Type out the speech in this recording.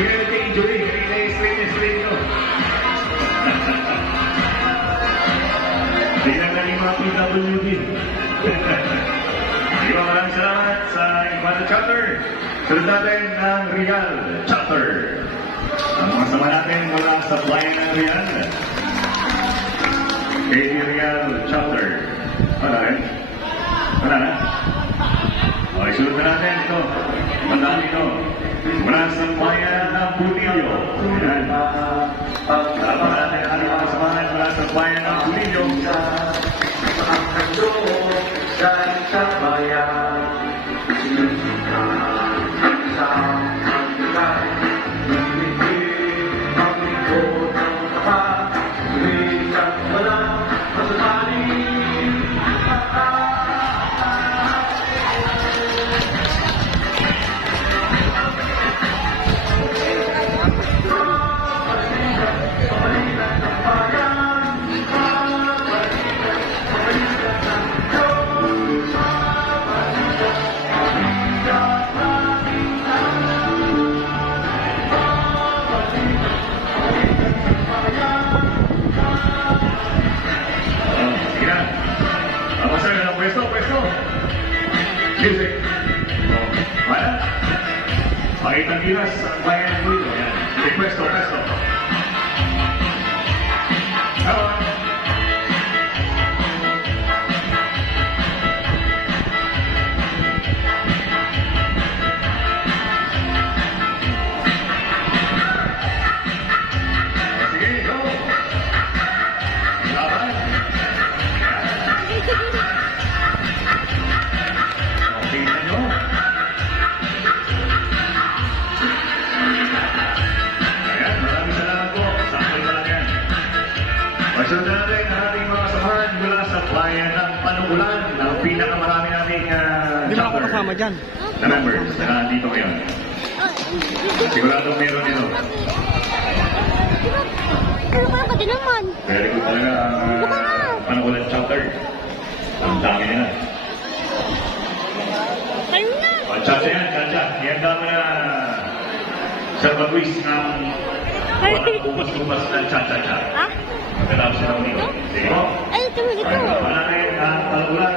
Sige, nag-injury. Straight ko. Tignan na yung mga PWD. Maraming salamat sa Ibada Chapter. Sunod natin ang Real Chapter. Ang mga sama natin mula sa bayan ng Real. KB Real Chapter. Wala rin? Wala na? Okay, sunod na natin ito. Mandaan ito. Mula sa bayan ng Budillo. Ayan. Salamat natin ang mga samahan mula sa bayan ng Budillo. Ang kando sa bayan, sa hanggan, nilipid ang likod ng tapat, bilang walang masasali. Music. Mana? Pakitang gilas ang bayan ng Budillo. Yan. Sige, pwesto. Hello. Sige, go. Laban. Tingnan nyo. Ayan, maraming salamat po. Sample pa lang yan. Pagsunod natin ang ating mga samahan mula sa bayan ng Panukulan, ang pinakamarami nating Hindi na ako kasama dyan. na members na nandito ngayon. Siguradong meron ito. Ano ka ba din naman? Very good talaga ang Panukulan chapter. Ang dami nila. Ayun na! Chacha yan, chacha. Ihanda mo na sa pag-wish ng walang bumas-bumas na cha-cha-cha. Ha? Pagkatapos na ulit. Sige mo. Ay, ito. Wala na yun ang Panukulan